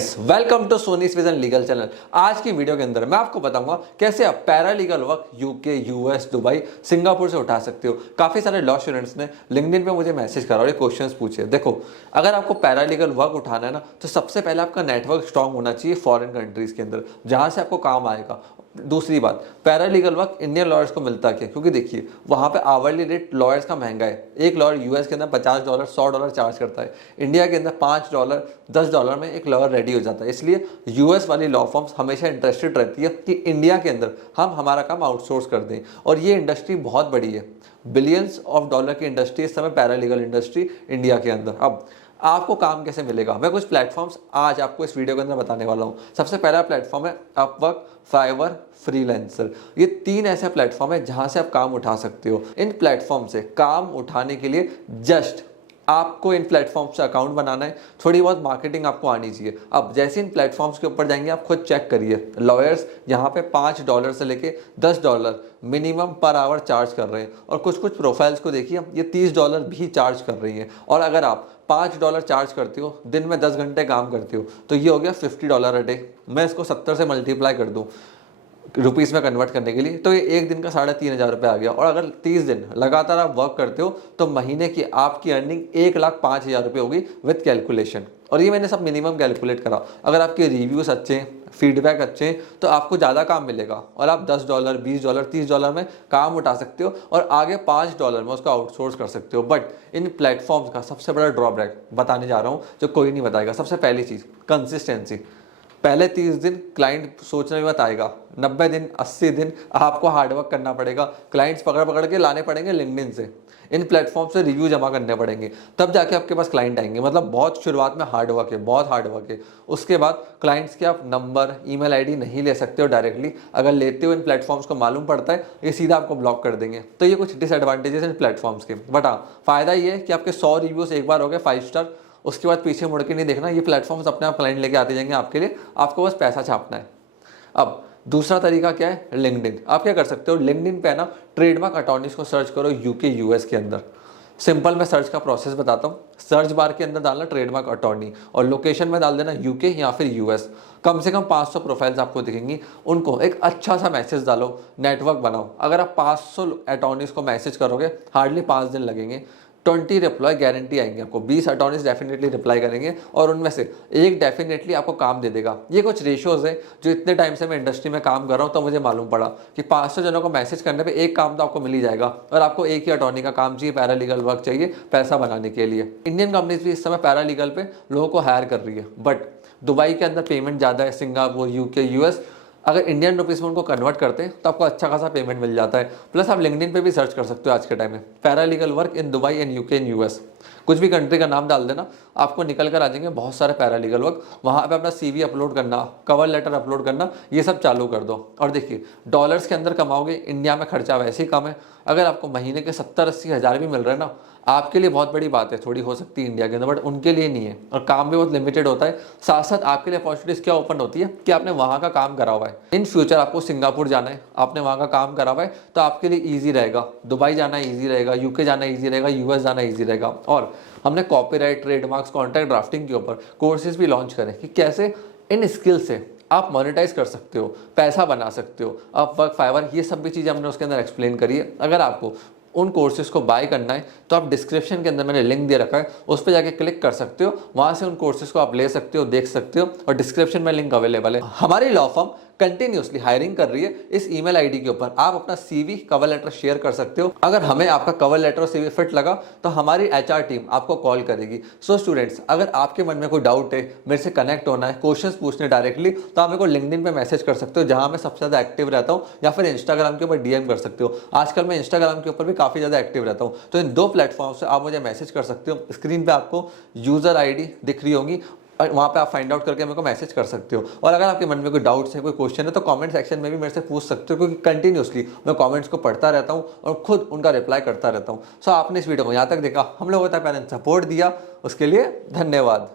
Friends, welcome to Soni's vision legal channel. आज की video के अंदर मैं आपको बताऊंगा कैसे आप paralegal work UK, US, Dubai, Singapore से उठा सकते हो। काफी सारे लॉ स्टूडेंट्स ने लिंक्डइन पे मुझे मैसेज करा और ये क्वेश्चंस पूछे। देखो, अगर आपको पैरालीगल वर्क उठाना है ना, तो सबसे पहले आपका नेटवर्क स्ट्रांग होना चाहिए फॉरेन कंट्रीज के अंदर, जहां से आपको काम आएगा। दूसरी बात, पैरालीगल वर्क इंडियन लॉयर्स को मिलता क्या? क्योंकि देखिए, वहाँ पे आवरली रेट लॉयर्स का महंगा है। एक लॉयर यूएस के अंदर $50, $100 चार्ज करता है। इंडिया के अंदर $5, $10 में एक लॉयर रेडी हो जाता है। इसलिए यूएस वाली लॉ फॉर्म्स हमेशा इंटरेस्टेड रहती है कि इंडिया के अंदर हम हमारा काम आउटसोर्स कर दें, और ये इंडस्ट्री बहुत बड़ी है। बिलियंस ऑफ डॉलर की इंडस्ट्री इस समय पैरालीगल इंडस्ट्री इंडिया के अंदर। अब आपको काम कैसे मिलेगा, मैं कुछ प्लेटफॉर्म्स आज आपको इस वीडियो के अंदर बताने वाला हूँ। सबसे पहला प्लेटफॉर्म है अपवर्क, फाइवर, फ्रीलांसर। ये 3 ऐसे प्लेटफॉर्म है जहां से आप काम उठा सकते हो। इन प्लेटफॉर्म से काम उठाने के लिए जस्ट आपको इन प्लेटफॉर्म से अकाउंट बनाना है, थोड़ी बहुत मार्केटिंग आपको आनी चाहिए। अब जैसे इन प्लेटफॉर्म्स के ऊपर जाएंगे, आप खुद चेक करिए, लॉयर्स यहाँ पे $5 से लेके $10 मिनिमम पर आवर चार्ज कर रहे हैं, और कुछ कुछ प्रोफाइल्स को देखिए, ये $30 भी चार्ज कर रही हैं। और अगर आप $5 चार्ज करते हो, दिन में 10 घंटे काम करते हो, तो ये हो गया $50 अ डे। मैं इसको 70 से मल्टीप्लाई कर दूँ रुपीज़ में कन्वर्ट करने के लिए, तो ये एक दिन का 3,500 रुपये आ गया। और अगर 30 दिन लगातार आप वर्क करते हो, तो महीने की आपकी अर्निंग 1,05,000 रुपये होगी विद कैलकुलेशन। और ये मैंने सब मिनिमम कैलकुलेट करा। अगर आपके रिव्यूज़ अच्छे हैं, फीडबैक अच्छे हैं, तो आपको ज़्यादा काम मिलेगा, और आप $10, $20, $30 में काम उठा सकते हो, और आगे $5 में उसको आउटसोर्स कर सकते हो। बट इन प्लेटफॉर्म्स का सबसे बड़ा ड्रॉबैक बताने जा रहा हूँ, जो कोई नहीं बताएगा। सबसे पहली चीज़, कंसिस्टेंसी। पहले 30 दिन क्लाइंट सोचने में मत आएगा, 90 दिन, 80 दिन आपको हार्डवर्क करना पड़ेगा। क्लाइंट्स पकड़ पकड़ के लाने पड़ेंगे लिंक्डइन से, इन प्लेटफॉर्म से रिव्यू जमा करने पड़ेंगे, तब जाके आपके पास क्लाइंट आएंगे। मतलब बहुत शुरुआत में हार्डवर्क है, बहुत हार्डवर्क है। उसके बाद क्लाइंट्स के आप नंबर, ईमेल आईडी नहीं ले सकते हो डायरेक्टली। अगर लेते हो, इन प्लेटफॉर्म्स को मालूम पड़ता है, ये सीधा आपको ब्लॉक कर देंगे। तो ये कुछ डिसएडवांटेजेस इन प्लेटफॉर्म्स के। बट हाँ, फायदा ये है कि आपके 100 रिव्यूज एक बार हो गए 5 स्टार, उसके बाद पीछे मुड़ के नहीं देखना। ये प्लेटफॉर्म्स अपने आप क्लाइंट लेके आते जाएंगे आपके लिए, आपको बस पैसा छापना है। अब दूसरा तरीका क्या है? लिंक्डइन। आप क्या कर सकते हो, लिंक्डइन पे ना ट्रेडमार्क अटॉर्नीज को सर्च करो यूके, यूएस के अंदर। सिंपल मैं सर्च का प्रोसेस बताता हूँ। सर्च बार के अंदर डालना ट्रेडमार्क अटॉर्नी, और लोकेशन में डाल देना यूके या फिर यूएस। कम से कम 500 प्रोफाइल्स आपको दिखेंगी। उनको एक अच्छा सा मैसेज डालो, नेटवर्क बनाओ। अगर आप 500 अटॉर्नीज को मैसेज करोगे, हार्डली 5 दिन लगेंगे। 20 रिप्लाई गारंटी आएंगे आपको। 20 अटॉर्नीज डेफिनेटली रिप्लाई करेंगे, और उनमें से एक डेफिनेटली आपको काम दे देगा। ये कुछ रेशियोज है जो इतने टाइम से मैं इंडस्ट्री में काम कर रहा हूँ, तो मुझे मालूम पड़ा कि 500 जनों को मैसेज करने पे एक काम तो आपको मिल ही जाएगा, और आपको एक ही अटॉर्नी का काम चाहिए, पैरालीगल वर्क चाहिए पैसा बनाने के लिए। इंडियन कंपनीज भी इस समय पैरालीगल पे लोगों को हायर कर रही है, बट दुबई के अंदर पेमेंट ज़्यादा है, सिंगापुर, यूके, यूएस। अगर इंडियन रुपीज़ में उनको कन्वर्ट करते हैं, तो आपको अच्छा खासा पेमेंट मिल जाता है। प्लस आप लिंक्डइन पे भी सर्च कर सकते हो आज के टाइम में, paralegal work in Dubai and UK and US. कुछ भी कंट्री का नाम डाल देना, आपको निकल कर आ जाएंगे बहुत सारे पैरालीगल वर्क। वहाँ पे अपना सीवी अपलोड करना, कवर लेटर अपलोड करना, ये सब चालू कर दो। और देखिए, डॉलर्स के अंदर कमाओगे, इंडिया में खर्चा वैसे ही कम है। अगर आपको महीने के 70-80 हज़ार भी मिल रहे हैं ना, आपके लिए बहुत बड़ी बात है। थोड़ी हो सकती है इंडिया के अंदर, बट उनके लिए नहीं है, और काम भी बहुत लिमिटेड होता है। साथ साथ आपके लिए अपॉर्चुनिटीज क्या ओपन होती है कि आपने वहाँ का काम करा हुआ है। इन फ्यूचर आपको सिंगापुर जाना है, आपने वहाँ का काम करा हुआ है, तो आपके लिए ईजी रहेगा। दुबई जाना ईजी रहेगा, यूके जाना ईजी रहेगा, यूएस जाना ईजी रहेगा। और हमने कॉपीराइट, ट्रेडमार्क्स, कॉन्ट्रैक्ट ड्राफ्टिंग के ऊपर कोर्सेज भी लॉन्च करें कि कैसे इन स्किल से आप मोनेटाइज कर सकते हो, पैसा बना सकते हो। अपवर्क, फाइवर, ये सब भी चीज़ें हमने उसके अंदर एक्सप्लेन करी है। अगर आपको उन कोर्सेज को बाय करना है, तो आप डिस्क्रिप्शन के अंदर मैंने लिंक दे रखा है, उस पर जाके क्लिक कर सकते हो। वहाँ से उन कोर्सेज को आप ले सकते हो, देख सकते हो, और डिस्क्रिप्शन में लिंक अवेलेबल है। हमारी लॉ फर्म कंटिन्यूसली हायरिंग कर रही है। इस ईमेल आईडी के ऊपर आप अपना सीवी, कवर लेटर शेयर कर सकते हो। अगर हमें आपका कवर लेटर और सीवी फिट लगा, तो हमारी एचआर टीम आपको कॉल करेगी। सो स्टूडेंट्स, अगर आपके मन में कोई डाउट है, मेरे से कनेक्ट होना है, क्वेश्चंस पूछने डायरेक्टली, तो आप मेरे को लिंक्डइन पे मैसेज कर सकते हो, जहां मैं सबसे ज़्यादा एक्टिव रहता हूँ, या फिर इंस्टाग्राम के ऊपर डीएम कर सकते हो। आजकल मैं इंस्टाग्राम के ऊपर भी काफ़ी ज़्यादा एक्टिव रहता हूँ, तो इन 2 प्लेटफॉर्म से आप मुझे मैसेज कर सकते हो। स्क्रीन पर आपको यूज़र आई दिख रही होगी, वहाँ पे आप फाइंड आउट करके मेरे को मैसेज कर सकते हो। और अगर आपके मन में कोई डाउट्स है, कोई क्वेश्चन है, तो कमेंट सेक्शन में भी मेरे से पूछ सकते हो, क्योंकि कंटिन्यूसली मैं कमेंट्स को पढ़ता रहता हूँ और खुद उनका रिप्लाई करता रहता हूँ। सो आपने इस वीडियो को यहाँ तक देखा, हम लोगों का सपोर्ट दिया, उसके लिए धन्यवाद।